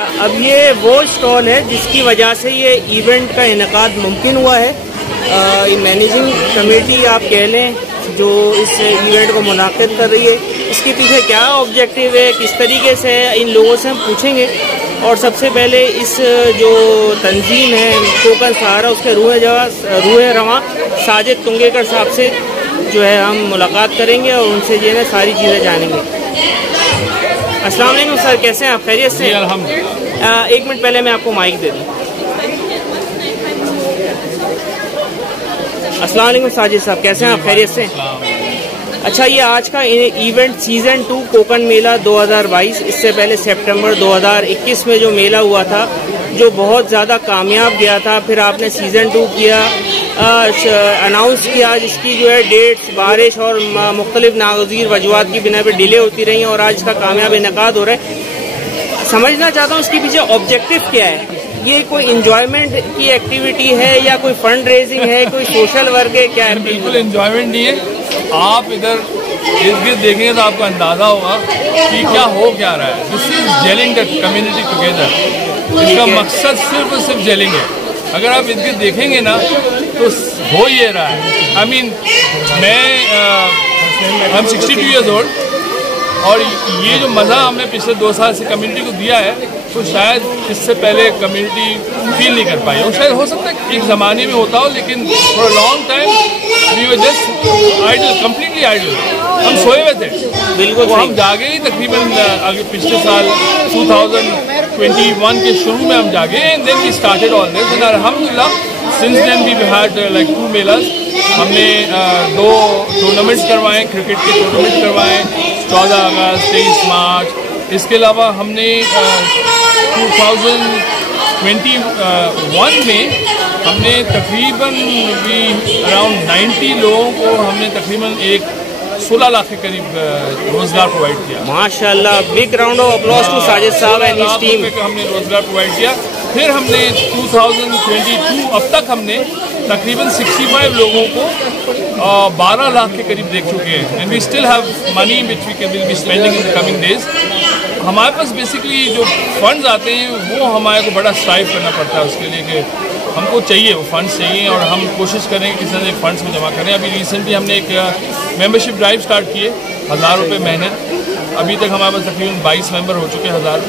अब ये वो स्टॉल है जिसकी वजह से ये इवेंट का इनेकाद मुमकिन हुआ है। मैनेजिंग कमेटी आप कह लें जो इस इवेंट को मुनाकिद कर रही है, इसके पीछे क्या ऑब्जेक्टिव है, किस तरीके से इन लोगों से हम पूछेंगे। और सबसे पहले इस जो तंजीम है कोकन सहारा, उसके रूह रवां साजिद तुंगेकर साहब से जो है हम मुलाकात करेंगे और उनसे जो है सारी चीज़ें जानेंगे। अस्सलाम वालेकुम सर, कैसे हैं आप? खैरियत से? अल्हम्दुलिल्लाह। 1 मिनट पहले मैं आपको माइक दे दूँ। अस्सलाम वालेकुम साजिद साहब, कैसे हैं आप? खैरियत से? अच्छा, ये आज का इवेंट सीज़न 2 कोकन मेला 2022, इससे पहले सितंबर 2021 में जो मेला हुआ था जो बहुत ज़्यादा कामयाब गया था, फिर आपने सीज़न 2 किया, अनाउंस किया, जिसकी जो है डेट्स बारिश और मुख्तलिफ नागज़ीर वजूहात की बिना पर डिले होती रही और आज इसका कामयाब इनेकाद हो रहा है। समझना चाहता हूँ इसके पीछे ऑब्जेक्टिव क्या है? ये कोई इंजॉयमेंट की एक्टिविटी है या कोई फंड रेजिंग है, कोई सोशल वर्क है, क्या है? बिल्कुल इंजॉयमेंट नहीं है। आप इधर इर्द गिर्द देखेंगे तो आपको अंदाजा होगा कि क्या रहा है। This is gelling the community together. इसका मकसद सिर्फ और सिर्फ जेलिंग है। अगर आप इर्द गिर्द देखेंगे ना तो हो ये रहा है। आई मीन मैं 62 ईयर्स ओल्ड और ये जो मज़ा हमने पिछले 2 साल से कम्युनिटी को दिया है तो शायद इससे पहले कम्युनिटी फील नहीं कर पाई। और शायद हो सकता है एक ज़माने में होता हो, लेकिन for a long time we were just idle, completely idle. हम सोए हुए थे, बिल्कुल। तो हम जागे ही तकरीबन आगे पिछले साल 2021 के शुरू में हम जागे, and then we started all this and अल्हम्दुलिल्लाह since then we had like 2 मेलास। हमने 2 टूर्नामेंट्स करवाए, क्रिकेट के टूर्नामेंट करवाए 14 अगस्त 23 मार्च। इसके अलावा हमने 2021 में हमने तकरीबन भी अराउंड 90 लोगों को हमने तकरीबन 16 लाख के करीब रोजगार प्रोवाइड किया। माशाल्लाह, big round of applause to Sajid साहब एंड हिज टीम। हमने रोजगार प्रोवाइड किया। फिर हमने 2022 अब तक हमने तकरीबन 65 लोगों को 12 लाख के करीब देख चुके हैं। And we still have money which we will be spending in the coming days. हमारे पास बेसिकली जो फंड्स आते हैं वो हमारे को बड़ा स्ट्राइव करना पड़ता है उसके लिए कि हमको चाहिए, वो फंड्स चाहिए और हम कोशिश करें कि किसी तरह फंड्स में जमा करें। अभी रिसेंटली हमने एक मेंबरशिप ड्राइव स्टार्ट किए, 1000 रुपये महीने। अभी तक हमारे पास तकरीबन 22 मेंबर हो चुके हैं 1000।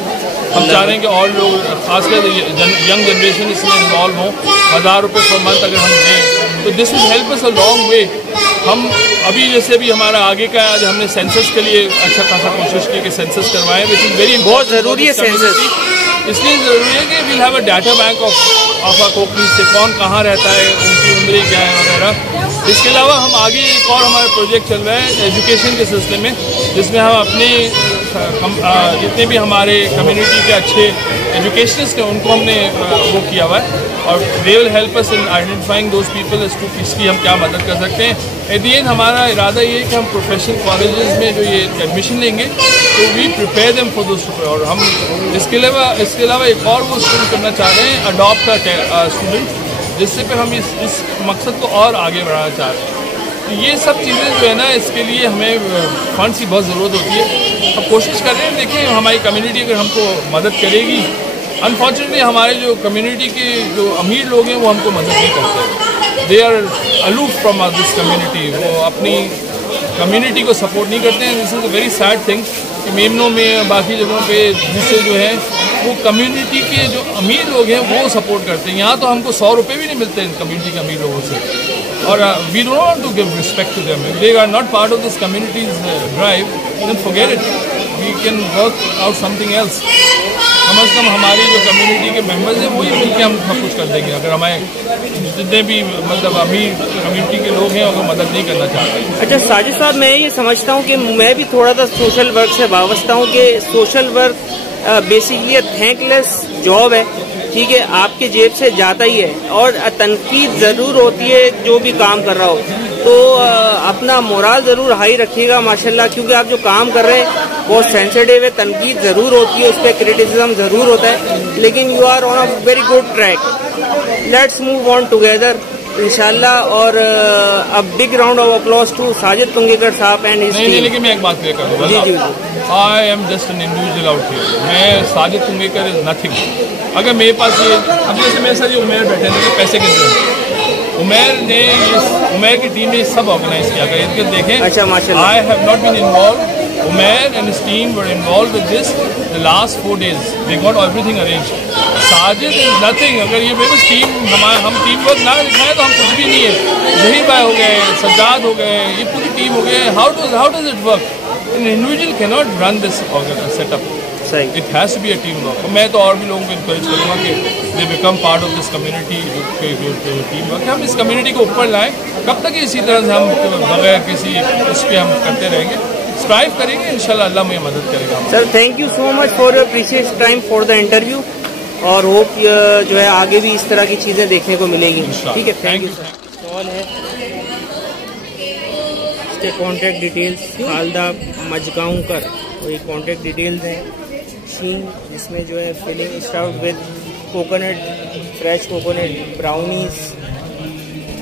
हम चाह रहे हैं कि और लोग खासकर यंग जनरेशन इसमें इन्वॉल्व हों। 1000 रुपये पर मंथ अगर हम दें तो this will help us a long way. हम अभी जैसे भी हमारा आगे का आज हमने सेंसस के लिए अच्छा खासा कोशिश की कि सेंसस करवाएं, विच इज़ वेरी बहुत ज़रूरी है सेंसस। इसलिए ज़रूरी है कि we'll have a data bank of Kokni से कौन कहाँ रहता है, उनकी उम्र क्या है वगैरह। इसके अलावा हम आगे एक और हमारा प्रोजेक्ट चल रहा है एजुकेशन के सिलसिले में, जिसमें हम अपने जितने भी हमारे कम्युनिटी के अच्छे एजुकेशनिस्ट हैं उनको हमने वो किया हुआ है और they will help us in identifying those people as to किसकी हम क्या मदद कर सकते हैं। एट दी एंड हमारा इरादा ये है कि हम प्रोफेशनल कॉलेजेस में जो ये एडमिशन लेंगे तो we prepare them for those. और हम इसके अलावा एक और वो शुरू करना चाह रहे हैं, अडॉप्ट अ स्टूडेंट, जिससे फिर हम इस मकसद को और आगे बढ़ाना चाह रहे हैं। तो ये सब चीज़ें जो है ना, इसके लिए हमें फंड्स की बहुत ज़रूरत होती है। अब कोशिश कर रहे हैं, देखें हमारी कम्युनिटी अगर हमको मदद करेगी। अनफॉर्चुनेटली हमारे जो कम्युनिटी के जो अमीर लोग हैं वो हमको मदद नहीं करते, they are aloof from this community. वो अपनी कम्युनिटी को सपोर्ट नहीं करते हैं। This is a very sad thing कि मेमनों में बाकी जगहों पे जिससे जो है वो कम्युनिटी के जो अमीर लोग हैं वो सपोर्ट करते हैं। यहाँ तो हमको 100 रुपये भी नहीं मिलते इन कम्युनिटी के अमीर लोगों से। और we don't want to give respect to them. They are not part of this communities drive, then forget it, we can work out something else. कम अज़ कम हमारी जो कम्युनिटी के मेंबर्स हैं वही मिलकर हम सब कुछ कर देंगे। अगर हमारे जितने भी मतलब अमीर कम्युनिटी के लोग हैं उनको मदद नहीं करना चाहते। अच्छा साजिद साहब, मैं ये समझता हूँ कि मैं भी थोड़ा सा सोशल वर्क से वाबस्ता हूँ कि social work basically thankless job है, ठीक है, आपके जेब से जाता ही है और तनकीद ज़रूर होती है जो भी काम कर रहा हो, तो अपना मोराल ज़रूर हाई रखिएगा माशाल्लाह, क्योंकि आप जो काम कर रहे हैं बहुत सेंसिटिव है, तनकीद ज़रूर होती है, उस पर क्रिटिसिज्म ज़रूर होता है, लेकिन you are on a very good track. Let's move on together इंशाल्लाह। और अब big round of applause to Sajid Tungekar साहब एंड हिज टीम। लेकिन मैं एक बात क्लियर करूँगा। जी जी। I am just an individual out here. मैं साजिद तुंगेकर इज नथिंग। अगर मेरे पास ये अब जैसे मेरे साथ ये उमेर बैठे हैं पैसे के उमेर की टीम ने सब ऑर्गेनाइज किया। अगर इनके देखें, अच्छा माशाल्लाह, I have not been involve. Umer and his team were involve with this the last 4 days। They got everything arrange. Sajid is nothing. अगर ये मेरे टीम हम टीम वर्क ना दिखाएं तो हम कुछ भी नहीं है। जहीर भाई हो गए, सज्जाद हो गए, ये पूरी टीम हो गए। How does it work? An individual can not run this setup. It has to be a team work. मैं तो और भी लोगों को इनकरेज करूँगा कि they become part of this community. जो टीम वर्क हम इस कम्युनिटी को ऊपर लाएँ। कब तक इसी तरह से हम बगैर किसी इस पर हम करते रहेंगे? स्ट्राइव करेंगे, इंशाल्लाह अल्लाह मुझे मदद करेगा। Sir thank you so much for your precious time for the interview, और होप जो है आगे भी इस तरह की चीज़ें देखने को मिलेगी। ठीक है, थैंक यू सर। स्टॉल है, इसके कॉन्टैक्ट डिटेल्स खालदा मजगांवकर, और ये कॉन्टैक्ट डिटेल्स हैं। शीन, जिसमें जो है filling stuffed with coconut, fresh coconut brownies,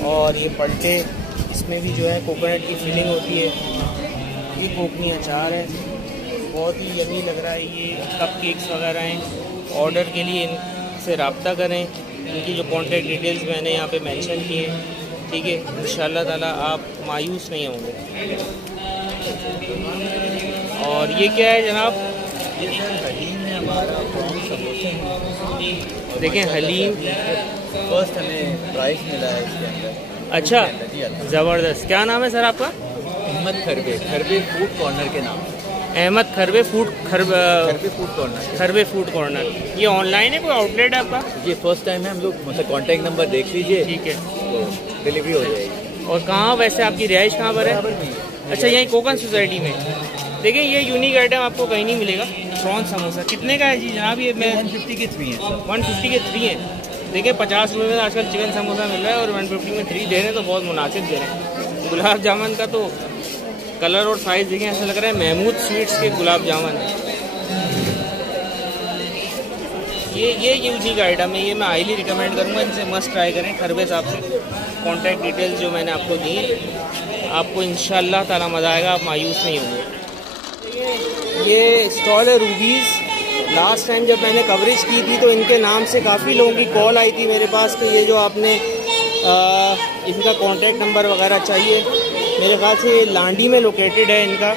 और ये पलटे, इसमें भी जो है कोकोनट की फिलिंग होती है। ये कोकनी अचार है, बहुत ही यमी लग रहा है। ये कप केक्स वगैरह हैं। ऑर्डर के लिए इनसे रब्ता करें। इनकी जो कॉन्टैक्ट डिटेल्स मैंने यहाँ पे मेंशन किए, ठीक है। इंशाल्लाह ताला आप मायूस नहीं होंगे। और ये क्या है जनाब? ये सर हलीम है हमारा, प्रॉन समोसा। देखें हलीम, फर्स्ट हमें प्राइस मिला है इसके अंदर। अच्छा ज़बरदस्त। क्या नाम है सर आपका? अहमद खरबे, खरबे फूड कॉर्नर के नाम। Ahmad खरबे खरबे food corner. खरबे food corner. ये ऑनलाइन है, कोई आउटलेट है आपका? ये फर्स्ट टाइम है हम लोग, मतलब कॉन्टैक्ट नंबर देख लीजिए, ठीक है, तो डिलीवरी हो जाएगी। और कहाँ वैसे आपकी रिहाइश कहाँ पर है? अच्छा, यहीं कोकन सोसाइटी में। देखिए ये यूनिक आइटम आपको कहीं नहीं मिलेगा। प्रॉन समोसा कितने का है जी जनाब? ये मैं 150 के 3 है। 150 के 3 हैं। देखिए 50 रुपये में आजकल चिकन समोसा मिल रहा है, और 150 में 3 दे रहे हैं, तो बहुत मुनासिब दे रहे हैं। गुलाब जामुन का तो कलर और साइज देखें, ऐसा लग रहा है महमूद स्वीट्स के गुलाब जामुन है। ये यूनिक आइटम है, ये मैं हाईली रिकमेंड करूँगा, इनसे मस्ट ट्राई करें। खरबे साहब से कॉन्टैक्ट डिटेल्स जो मैंने आपको दी, आपको इंशाल्लाह ताला मज़ा आएगा, आप मायूस नहीं होंगे। ये स्टॉल है रूबीज़। लास्ट टाइम जब मैंने कवरेज की थी तो इनके नाम से काफ़ी लोगों की कॉल आई थी मेरे पास कि ये जो आपने इनका कॉन्टैक्ट नंबर वगैरह चाहिए। मेरे ख्याल से ये लांडी में लोकेटेड है इनका,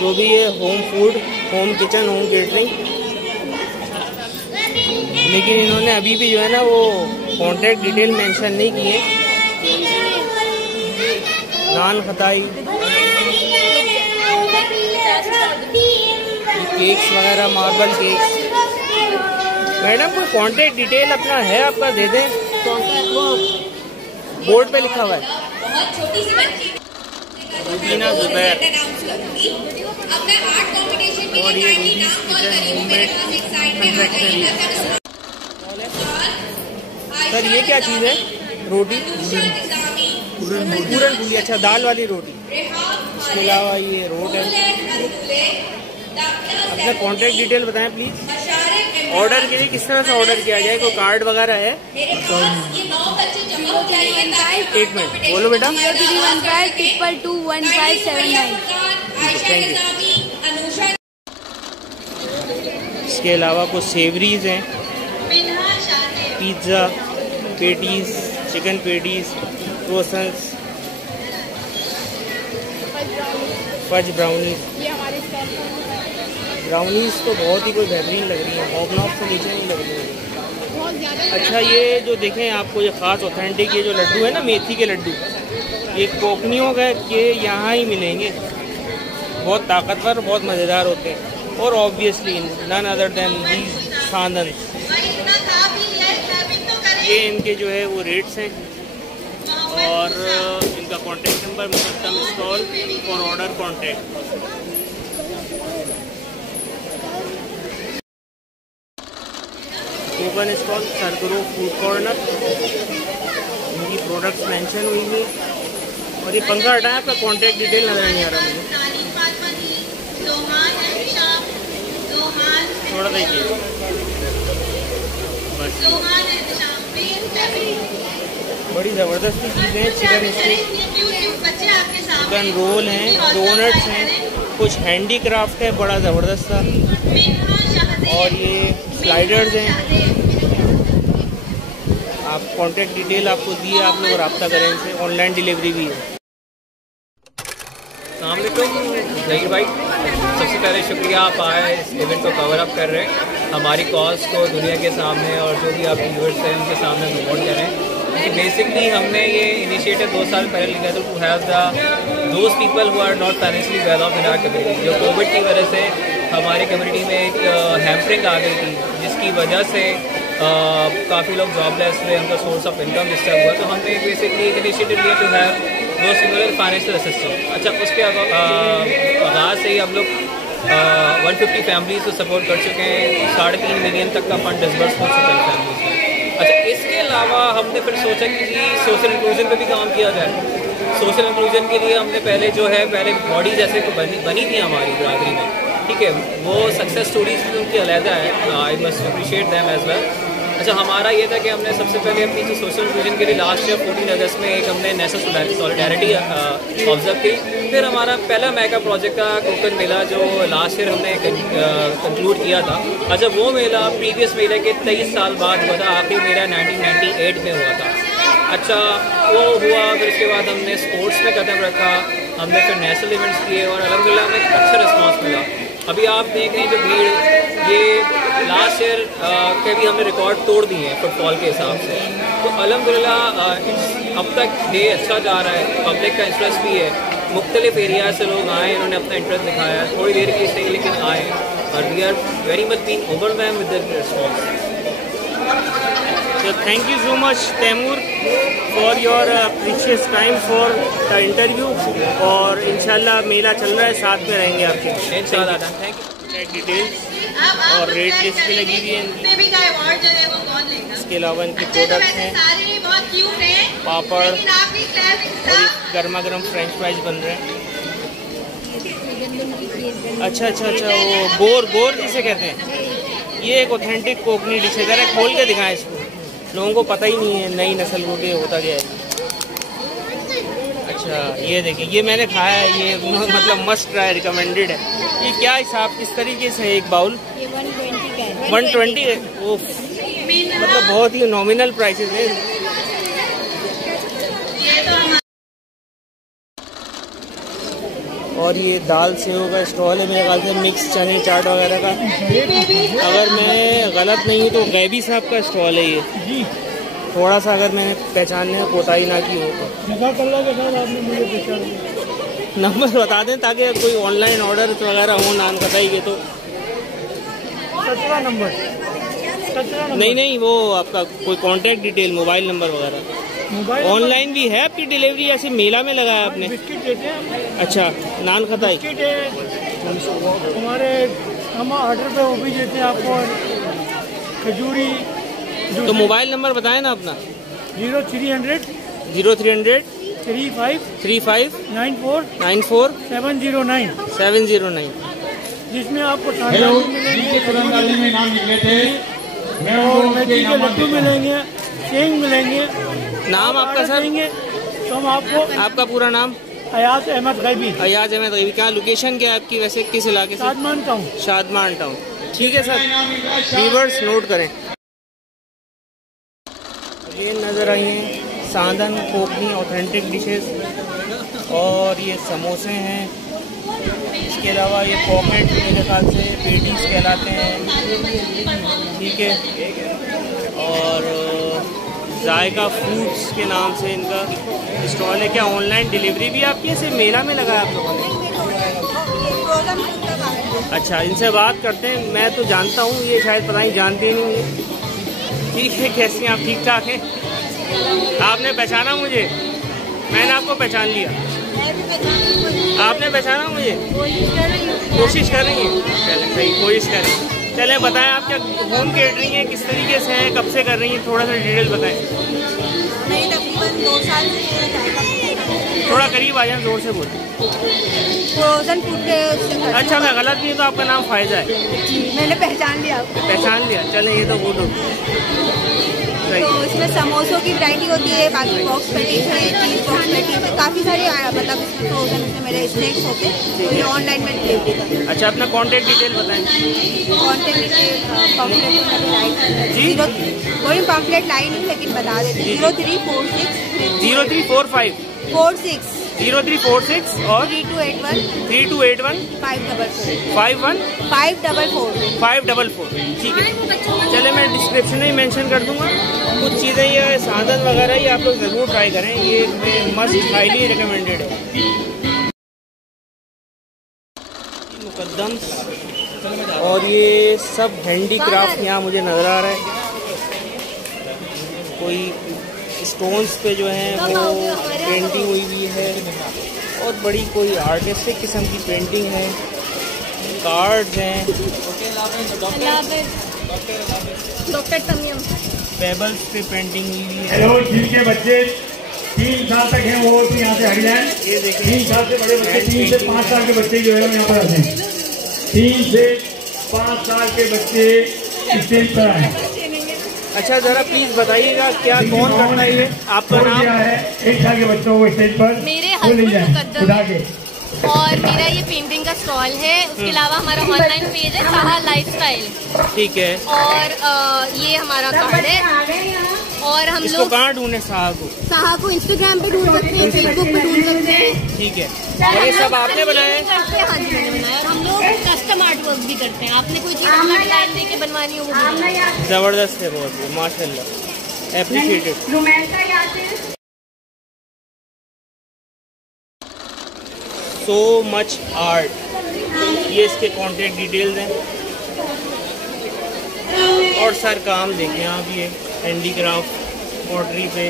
जो भी ये home food, home kitchen, home catering. लेकिन इन्होंने अभी भी जो है ना वो कॉन्टैक्ट डिटेल मेंशन नहीं किए। नान खताई, केक्स वगैरह, मार्बल केक्स। मैडम कोई कांटेक्ट डिटेल अपना है आपका, दे दें। बोर्ड पे लिखा हुआ है रुबीना जुबैर। और ये रूबीज किचन होममेड कन्फेक्शनरी। सर ये क्या चीज़ है? रोटी पूरन पूरी। अच्छा, दाल वाली रोटी। इसके अलावा ये रोट है। अपना कॉन्टैक्ट डिटेल बताएं प्लीज। ऑर्डर के लिए किस तरह से ऑर्डर किया जाए? कोई कार्ड वगैरह है? एक मिनट बोलो बेटा। 0315221579। Thank you. इसके अलावा कुछ सेवरीज हैं, pizza, patties, chicken patties, croissants, fudge brownies. Brownies तो बहुत ही कोई बेहतरीन लग रही है, हॉबनॉब से नीचे नहीं लग रही है। अच्छा, ये जो देखें आपको ये ख़ास ऑथेंटिक ये जो लड्डू है ना, मेथी के लड्डू, ये कोकनियों का के यहाँ ही मिलेंगे। बहुत ताकतवर, बहुत मज़ेदार होते हैं। और obviously none other than these खानन। ये इनके जो है वो रेट्स हैं, और इनका contact number Muqaddam stall for order contact. Kokan stall, सरगरो फूड कॉर्नर, इनकी प्रोडक्ट्स मेंशन हुई हुई। और ये पंखा हटाएं, आपका कॉन्टैक्ट डिटेल नजर नहीं आ रहा मुझे, थोड़ा देखिए बस। बड़ी ज़बरदस्त चीज़ें हैं। चिकन स्टिक, चिकन रोल हैं, डोनट्स हैं, कुछ हैंडीक्राफ्ट है बड़ा ज़बरदस्त सा, और ये स्लाइडर्स हैं। आप कॉन्टेक्ट डिटेल आपको दिए, आप लोग रब्ता करें इनसे। ऑनलाइन डिलीवरी भी है। अस्सलाम वालेकुम ज़हीर भाई, सबसे पहले शुक्रिया आप आए इस इवेंट को कवर अप कर रहे हैं, हमारी कॉज को दुनिया के सामने और जो भी आपके व्यूअर्स हैं उनके सामने प्रमोट कर रहे हैं। क्योंकि बेसिकली हमने ये इनिशिएटिव 2 साल पहले लिया था to have those people who are not financially well off in our community. जो कोविड की वजह से हमारी कम्युनिटी में एक हैम्परिंग आ गई थी, जिसकी वजह से काफ़ी लोग जॉबलेस हुए, उनका सोर्स ऑफ इनकम डिस्टर्ब हुआ। तो हमने बेसिकली एक इनिशिएटिव लिया टू हैव दो सिमिलर फाइनेंशियल असिस्टेंस। अच्छा, उसके आगाज़ से ही हम लोग 150 फैमिलीज को सपोर्ट कर चुके हैं। 3.5 मिलियन तक का फंड डिसबर्स हो चुका है फैमिलीज में। अच्छा, इसके अलावा हमने फिर सोचा कि सोशल इंक्लूजन पे भी काम किया जाए। सोशल इंक्लूजन के लिए हमने पहले बॉडी जैसे बनी थी हमारी बरादरी में, ठीक है, वो सक्सेस स्टोरीज भी उनकी अलहदा है, I must appreciate them as well. अच्छा, हमारा ये था कि हमने सबसे पहले अपनी जो सोशल इंक्लूजन के लिए लास्ट ईयर 14 अगस्त में एक हमने नेशनल सॉलिडारिटी ऑब्जर्व की। फिर हमारा पहला मेगा प्रोजेक्ट का कोकन मेला जो लास्ट ईयर हमने कंक्लूड किया था। अच्छा, वो मेला प्रीवियस मेले के 23 साल बाद हुआ था, आखिरी मेला 1998 में हुआ था। अच्छा, वो हुआ, फिर उसके बाद हमने स्पोर्ट्स में कदम रखा, हमने फिर नेशनल इवेंट्स किए और अल्हम्दुलिल्लाह हमें एक अच्छा रिस्पॉन्स मिला। अभी आप देख रहे हैं जो भीड़, ये लास्ट ईयर के भी हमने रिकॉर्ड तोड़ दिए हैं फुटबॉल के हिसाब से। तो अल्हम्दुलिल्लाह अब तक डे अच्छा जा रहा है, पब्लिक का इंटरेस्ट भी है। मुख्तलिफ एरिया से लोग आए, इन्होंने अपना इंटरेस्ट दिखाया, थोड़ी देर की सही लेकिन आए, और we are very much being overwhelmed with the response. So thank you so much Taimur for your precious time for the interview, और इंशाल्लाह मेला चल रहा है, साथ में रहेंगे आपके इंशाल्लाह। Thank you. चेक डिटेल्स और रेट लिस्ट भी लगी हुई है इनकी। इसके अलावा इनके प्रोडक्ट्स हैं, पापड़ और गर्मा गर्म फ्रेंच फ्राइज बन रहे हैं। अच्छा, वो बोर जिसे कहते हैं, ये एक ऑथेंटिक कोकनी डिश है। ज़रा खोल के दिखाएं इसको, लोगों को पता ही नहीं है नई नस्ल को भी होता क्या है। अच्छा, ये देखिए, ये मैंने खाया है, ये मतलब मस्ट ट्राई, रिकमेंडेड है। ये क्या हिसाब किस तरीके से है एक बाउल? ये 120 का है। 120 है। ओह, मतलब बहुत ही नॉमिनल प्राइसेस हैं। और ये दाल सेव का स्टॉल है, मेरे ख्याल से मिक्स चने चाट वगैरह का, अगर मैं गलत नहीं हूँ तो गैबी साहब का स्टॉल है ये जी। थोड़ा सा अगर मैंने पहचानने में कोताही ना की हो तो आपने मुझे पहचान नंबर बता दें ताकि कोई ऑनलाइन ऑर्डर वगैरह हो नान कताई के तो। 17 नंबर नहीं, वो आपका कोई कॉन्टैक्ट डिटेल, मोबाइल नंबर वगैरह। ऑनलाइन भी है आपकी डिलीवरी, ऐसे मेला में लगाया आपने? बिस्किट देते हैं। अच्छा, नान खताई बिस्किट है हमारे, हम ऑर्डर पे वो भी देते हैं आपको, खजूरी। तो मोबाइल नंबर बताएं ना अपना। 0300 35 94 709, जिसमें आपको मेथी के लड्डू मिलेंगे, सेंग मिलेंगे। नाम आपका सर? तो हम आपको, आपका पूरा नाम? अयाज अहमद गैबी। अयाज अहमद गैबी। क्या लोकेशन क्या है आपकी वैसे, किस इलाके से? शादमान टाउन। ठीक है सर, व्यूअर्स नोट करें। ये नज़र आई हैं सांदन कोकनी ऑथेंटिक डिशेस, और ये समोसे हैं। इसके अलावा ये पॉकेट मेरे ख्याल से पेटीज कहलाते हैं, ठीक है। और जायका फूड्स के नाम से इनका स्टॉल है। क्या ऑनलाइन डिलीवरी भी आपकी ऐसे मेला में लगाया आप लोगों ने? अच्छा, इनसे बात करते हैं। मैं तो जानता हूँ, ये शायद पता नहीं जानते नहीं है। ठीक है, कैसी हैं आप? ठीक ठाक हैं? आपने पहचाना मुझे? मैंने आपको पहचान लिया। आपने पहचाना मुझे? कोशिश कर रही हैं? चलें, सही, कोशिश करें। चलें, बताएं आप क्या होम केटरिंग है, किस तरीके से है, कब से कर रही हैं, थोड़ा सा डिटेल बताएं। नहीं, तकरीबन 2 साल से। थोड़ा करीब आ जाए, जोर से बोलें। Frozen food. अच्छा, मैं गलत नहीं तो आपका नाम फायजा है? मैंने पहचान लिया। पहचान लिया, चलें, ये तो गुड हो। तो इसमें समोसों की वैरायटी होती है, बाकी बॉक्स पैटीज है, चीज़ बॉक्स पैटीज है, काफ़ी सारे मतलब इसमें फ्रोजन में मेरे स्नैक्स होते हैं, तो ये ऑनलाइन में डिलीवरी करते हैं। अच्छा, अपना कॉन्टैक्ट डिटेल बताएं। कॉन्टैक्ट डिटेल पम्पलेट जी कोई पम्पलेट लाई नहीं, लेकिन बता देते 0345 0346 और 3281 544 ठीक है। चले, मैं डिस्क्रिप्शन में मेंशन कर दूंगा कुछ चीज़ें, ये साधन वगैरह ये आप लोग ज़रूर ट्राई करें, ये मस्ट हाईली रिकमेंडेड है। मुकद्दम और ये सब हैंडीक्राफ्ट यहाँ मुझे नज़र आ रहा है। कोई स्टोन्स पे जो है वो पेंटिंग हुई हुई है, बहुत बड़ी कोई आर्टिस्टिक किस्म की पेंटिंग है, कार्ड्स हैं, डॉक्टर तमियम पेबल्स पे पेंटिंग हुई हुई है। हेलो, जिनके बच्चे 3 साल तक हैं वो यहाँ से हट जाएं। ये देखिए 3 साल से बड़े बच्चे, 3 से 5 साल के बच्चे जो है यहाँ पर आते हैं। 3 से 5 साल के बच्चे स्टेज पर आए। अच्छा, जरा प्लीज बताइएगा क्या कौन करता है ये, आपका नाम है? 1 साल के बच्चों को स्टेज पर मेरे हस्बैंड मुकद्दम है और मेरा ये पेंटिंग का स्टॉल है। उसके अलावा हमारा ऑनलाइन पेज है साहा लाइफस्टाइल, ठीक है। और ये हमारा कार्ड है। और हम इसको लोग कहाँ ढूंढे साहा को इंस्टाग्राम पे ढूंढ सकते हैं, फेसबुक पे ढूंढ सकते हैं, ठीक है। और ये सब आपने बनाया है? हाँ जी, मैंने बनाया। और हम लोग कस्टम आर्ट वर्क भी करते हैं, आपने कोई चीज़ डिजाइन देके बनवानी हो वो भी। जबरदस्त है, बहुत माशाल्लाह, एप्रिशिएटेड। सो मच आर्ट, ये इसके कॉन्टेक्ट डिटेल्स हैं। और सर काम देखें आप, ये हैंडीक्राफ्ट पॉटरी पे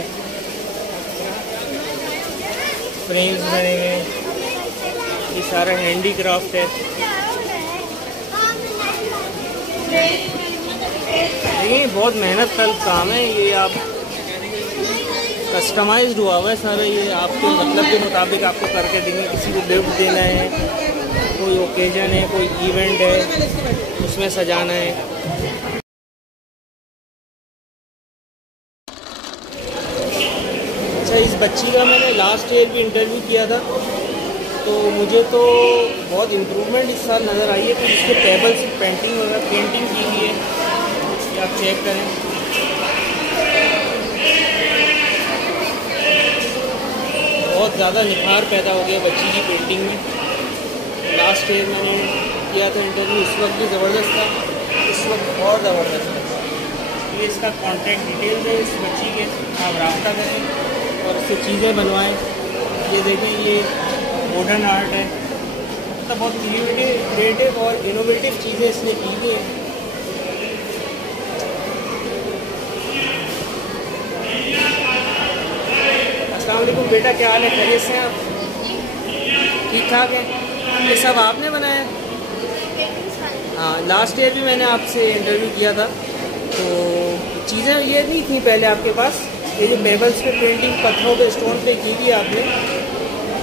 फ्रेम्स बने हुए, ये सारा हैंडीक्राफ्ट है। देखिए बहुत मेहनत का काम है ये, आप कस्टमाइज्ड हुआ हुआ है सारा, ये आपके मतलब के मुताबिक आपको करके देंगे। किसी को गिफ्ट देना है, कोई ओकेजन है, कोई इवेंट है, उसमें सजाना है। अच्छा, इस बच्ची का मैंने लास्ट ईयर भी इंटरव्यू किया था, तो मुझे तो बहुत इम्प्रूवमेंट इस साल नज़र आई है। तो इसके टेबल से पेंटिंग वगैरह पेंटिंग की हुई है, ये आप चेक करें। बहुत ज़्यादा निखार पैदा हो गया बच्ची की पेंटिंग में। लास्ट ईयर मैंने किया था इंटरव्यू, उस वक्त भी ज़बरदस्त था, इस वक्त और ज़बरदस्त है। ये इसका कॉन्टैक्ट डिटेल्स है इस बच्ची के, आप रब्ता करें और इससे चीज़ें बनवाएं। ये देखें, ये मॉडर्न आर्ट है, मतलब बहुत क्रिएटिव और इनोवेटिव चीज़ें इसने की हुई हैं। अस्सलाम वालेकुम बेटा, क्या हाल है? खैरियत से हैं आप? ठीक ठाक है। ये सब आपने बनाया? हाँ, लास्ट ईयर भी मैंने आपसे इंटरव्यू किया था, तो चीज़ें ये नहीं थी पहले आपके पास। ये जो पेबल्स पे पेंटिंग पत्थरों पे स्टोन पे की थी आपने,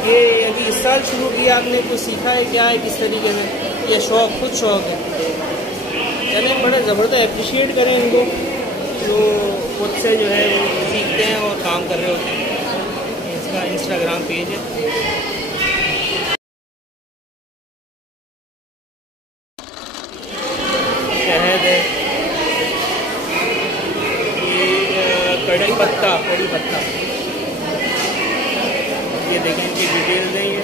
ये अभी इस साल शुरू किया आपने? कुछ सीखा है क्या है, किस तरीके से, या शौक, खुद शौक है? चलें, बड़ा ज़बरदस्त अप्रिशिएट करें इनको जो खुद से जो है वो सीखते हैं और काम कर रहे होते हैं। इसका इंस्टाग्राम पेज है। शहद है, ये कड़ी पत्ता, ये देखें इनकी डिटेल्स हैं ये।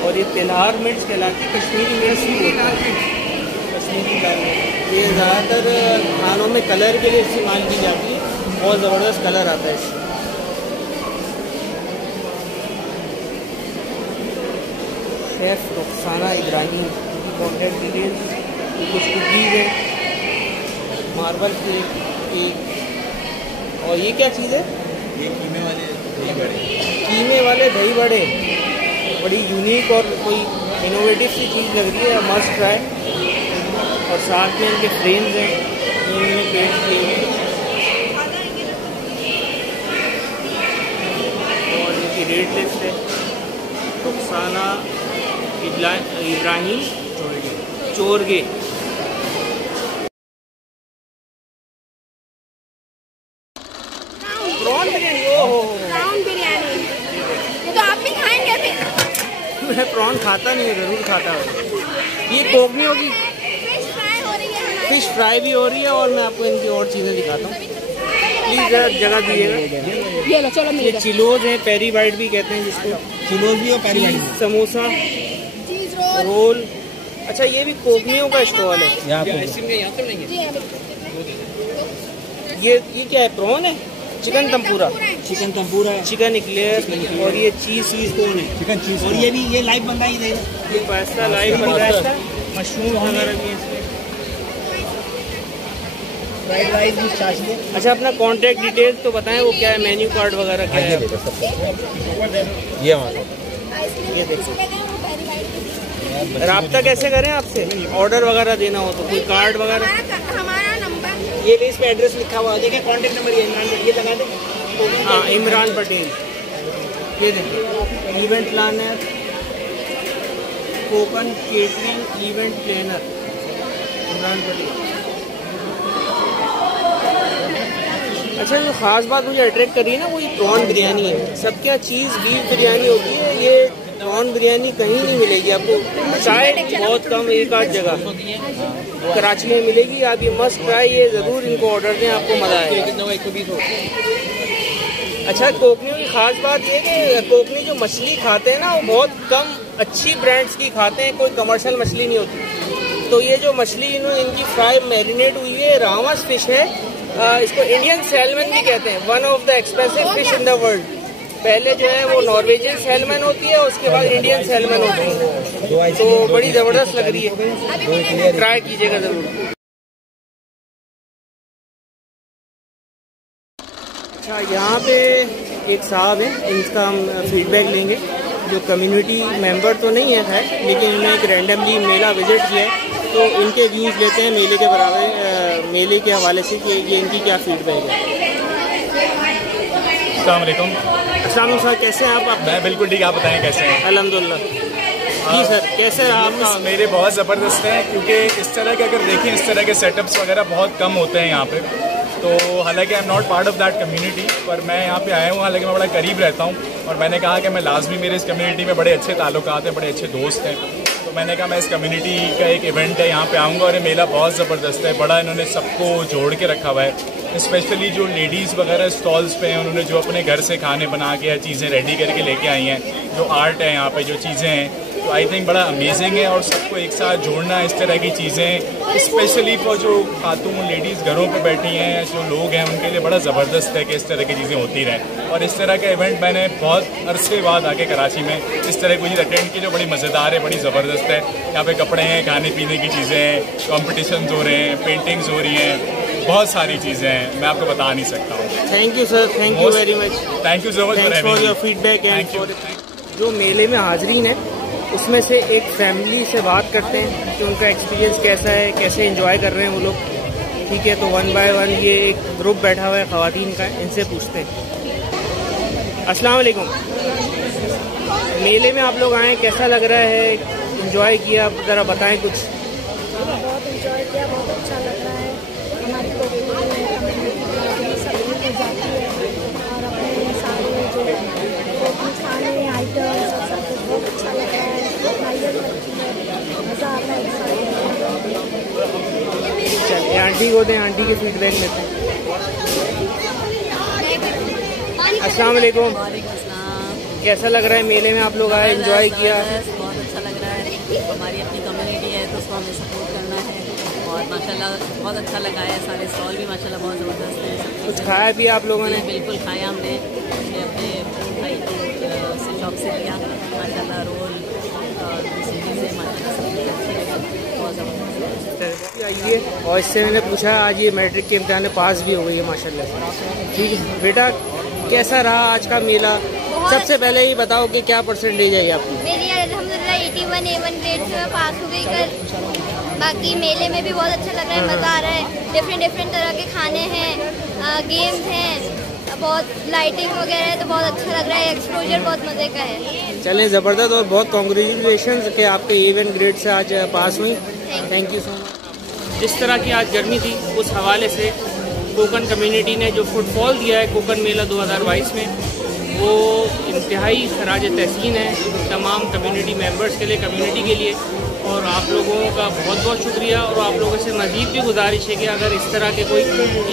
और ये तिलहार मिर्च कहलाती है, कश्मीरी मिर्च भी होती है, कश्मीरी लाल मिर्च। ये ज़्यादातर खानों में कलर के लिए इस्तेमाल की जाती है, बहुत ज़बरदस्त कलर आता है इससे। शेफ़ रुखसाना इब्राहिम की कॉन्टैक्ट डिटेल्स, कुछ कुकीज़ हैं, मार्बल केक। और ये क्या चीज़ है? ये कीमे वाले दही बड़े। कीमे वाले दही बड़े, बड़ी यूनिक और कोई इनोवेटिव सी चीज़ लग रही है, मस्ट ट्राई। और साथ में इनके फ्रेम्स हैं, इन्होंने पेंट किए हुए, और इनकी रेट लिस्ट है। रुखसाना इब्राहिम चोरगे। प्रॉन खाता नहीं है, ज़रूर खाता है। ये कोकनी होगी, फिश फ्राई भी हो रही है, और मैं आपको इनकी और चीज़ें दिखाता हूँ। प्लीज़ ज़रा जगह दीजिएगा। ये चिलोज हैं, पेरी बाइट भी कहते हैं जिसको, चिलोज भी और पेरी बाइट, समोसा, रोल। अच्छा, ये भी कोकनियों का स्टॉल है। ये क्या है, प्रॉन है, चिकन तंपूरा, चिकन इक्लेयर, और ये चीज़ कौन है, चिकन चीज़, और ये भी ये लाइव बन रहा है, ये पास्ता लाइव बन रहा है, मशरूम वगैरह भी है इसमें, फ्राइड राइस भी चाहिए। अच्छा, अपना कॉन्टैक्ट डिटेल्स तो बताएं, वो क्या है, मेन्यू कार्ड वगैरह क्या है? ये देख सकते हैं। राब्ता कैसे करें आपसे, ऑर्डर वगैरह देना हो तो कोई कार्ड वगैरह? हमारा नंबर ये इस पे एड्रेस लिखा हुआ है, देखिए कॉन्टैक्ट नंबर ये लगा दें। हाँ, इमरान पटेल, ये देखिए, event planner, Konkan catering event planner, Imran Patel. अच्छा, जो ख़ास बात मुझे अट्रैक्ट करी है ना, वो ये प्रॉन बिरयानी है। सबके यहाँ चीज़ बीफ बिरयानी होती है, ये प्रॉन बिरयानी कहीं नहीं मिलेगी आपको, शायद बहुत कम एक आध जगह कराची में मिलेगी। आप ये मस्ट ट्राई, ये ज़रूर इनको ऑर्डर दें, आपको मज़ा आएगा। अच्छा, कोकनियों की ख़ास बात ये कि कोकनी जो मछली खाते हैं ना, वो बहुत कम अच्छी ब्रांड्स की खाते हैं, कोई कमर्शियल मछली नहीं होती। तो ये जो मछली इनकी फ्राई मैरिनेट हुई है, रावस फिश है, इसको इंडियन सैल्मन भी कहते हैं, one of the expensive fish in the world. पहले जो है वो नॉर्वेजियन सैल्मन होती है, उसके बाद इंडियन सैल्मन होती है, तो बड़ी ज़बरदस्त लग रही है, ट्राई कीजिएगा ज़रूर। अच्छा, यहाँ पे एक साहब हैं, इनका हम फीडबैक लेंगे, जो कम्युनिटी मेंबर तो नहीं है खैर, लेकिन इन्होंने एक रैंडमली मेला विजिट किया है, तो इनके व्यूज़ लेते हैं मेले के बराबर, मेले के हवाले से कि ये इनकी क्या फीडबैक है। अस्सलाम वालेकुम। अस्सलाम सर, कैसे हैं आप? मैं बिल्कुल ठीक, आप बताएं कैसे हैं? अल्हम्दुलिल्लाह। जी सर, कैसे रहा आपका? मेरे बहुत ज़बरदस्त हैं, क्योंकि इस तरह के अगर देखें, इस तरह के सेटअप्स वगैरह बहुत कम होते हैं यहाँ पे। तो हालांकि I am not part of that community, पर मैं यहाँ पे आया हूँ, हालांकि मैं बड़ा करीब रहता हूँ, और मैंने कहा कि मैं लाजमी, मेरे इस कम्युनिटी में बड़े अच्छे ताल्लुकात हैं, बड़े अच्छे दोस्त हैं, तो मैंने कहा मैं इस कम्युनिटी का एक इवेंट है यहाँ पे आऊँगा, और ये मेला बहुत ज़बरदस्त है, बड़ा इन्होंने सबको जोड़ के रखा हुआ है। स्पेशली जो लेडीज़ वगैरह स्टॉल्स पे हैं, उन्होंने जो अपने घर से खाने बना के या चीज़ें रेडी करके लेके आई हैं, जो आर्ट है यहाँ पे, जो चीज़ें हैं, तो आई थिंक बड़ा अमेजिंग है। और सबको एक साथ जोड़ना, इस तरह की चीज़ें, स्पेशली फॉर जो खातून लेडीज़ घरों पे बैठी हैं, जो लोग हैं, उनके लिए बड़ा ज़बरदस्त है कि इस तरह की चीज़ें होती रहें। और इस तरह का इवेंट मैंने बहुत अरसे बाद आके कराची में इस तरह की चीज़ अटेंड की, जो बड़ी मज़ेदार है, बड़ी ज़बरदस्त है। यहाँ पे कपड़े हैं, खाने पीने की चीज़ें हैं, कॉम्पिटिशन हो रहे हैं, पेंटिंग्स हो रही हैं, बहुत सारी चीज़ें हैं, मैं आपको बता नहीं सकता हूँ। Thank you sir, thank you very much, thank you so much for your feedback and जो मेले में हाजरीन है, उसमें से एक फैमिली से बात करते हैं कि उनका एक्सपीरियंस कैसा है, कैसे एंजॉय कर रहे हैं वो लोग। ठीक है, तो वन बाय वन ये एक ग्रुप बैठा हुआ है ख़वातीन का, इनसे पूछते हैं। अस्सलाम वालेकुम। मेले में आप लोग आए, कैसा लग रहा है, एंजॉय किया, ज़रा बताएं कुछ। बहुत एंजॉय किया, बहुत अच्छा लग रहा है। हमारी जाती है और अपने सारे जो खाने आइटम्स और सब कुछ बहुत अच्छा लग रहा है, मज़ा आता है। चलिए आंटी को दें, आंटी के फीडबैक लेते हैं। अस्सलाम वालेकुम। कैसा लग रहा है मेले में आप लोग आए, एंजॉय किया? बहुत अच्छा लग रहा है, हमारी अपनी कम्युनिटी है तो उसको हमें सपोर्ट करना है, और माशाल्लाह बहुत अच्छा लगा है। सारे स्टॉल भी माशाल्लाह बहुत ज़बरदस्त है। कुछ खाया भी आप लोगों ने? बिल्कुल खाया हमने अपने भाई के शॉप से लिया, माशाल्लाह रोल और दूसरी चीज़ें माशाल्लाह बहुत ज़बरदस्त। आइए, और इससे मैंने पूछा, आज ये मैट्रिक के इम्तिहान में पास भी हो गई है माशाल्लाह। ठीक है बेटा, कैसा रहा आज का मेला? सबसे पहले ही बताओ कि क्या परसेंटेज है आपकी? मेरी अल्हम्दुलिल्लाह 81 A1 ग्रेड से पास हो गई कर। बाकी मेले में भी बहुत अच्छा लग रहा है, मज़ा आ रहा है। डिफरेंट तरह के खाने हैं, गेम्स हैं, बहुत लाइटिंग वगैरह है, तो बहुत अच्छा लग रहा है। एक्सपोजर बहुत मज़े का है। चलें, ज़बरदस्त, और बहुत कॉन्ग्रेचुलेशन कि आपके इवेंट ग्रेड से आज पास हुई। Thank you so much. जिस तरह की आज गर्मी थी, उस हवाले से कोकन कम्युनिटी ने जो फुटफॉल दिया है कोकन मेला 2022 में, वो इंतहाई खराज तहसीन है तमाम कम्युनिटी मेंबर्स के लिए, कम्युनिटी के लिए। और आप लोगों का बहुत बहुत शुक्रिया। और आप लोगों से मज़ीद भी गुजारिश है कि अगर इस तरह के कोई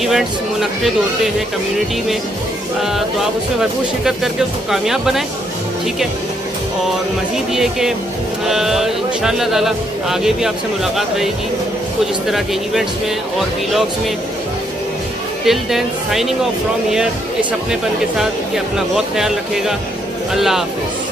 इवेंट्स मुनक्किद होते हैं कम्युनिटी में तो आप उसमें भरपूर शिरकत करके उसको कामयाब बनाएं, ठीक है। और मज़ीद ये कि इंशाअल्लाह ताला आगे भी आपसे मुलाकात रहेगी कुछ इस तरह के इवेंट्स में और व्लॉग्स में। Till then signing off from here, इस अपनेपन के साथ कि अपना बहुत ख्याल रखेगा। अल्लाह हाफ़िज़।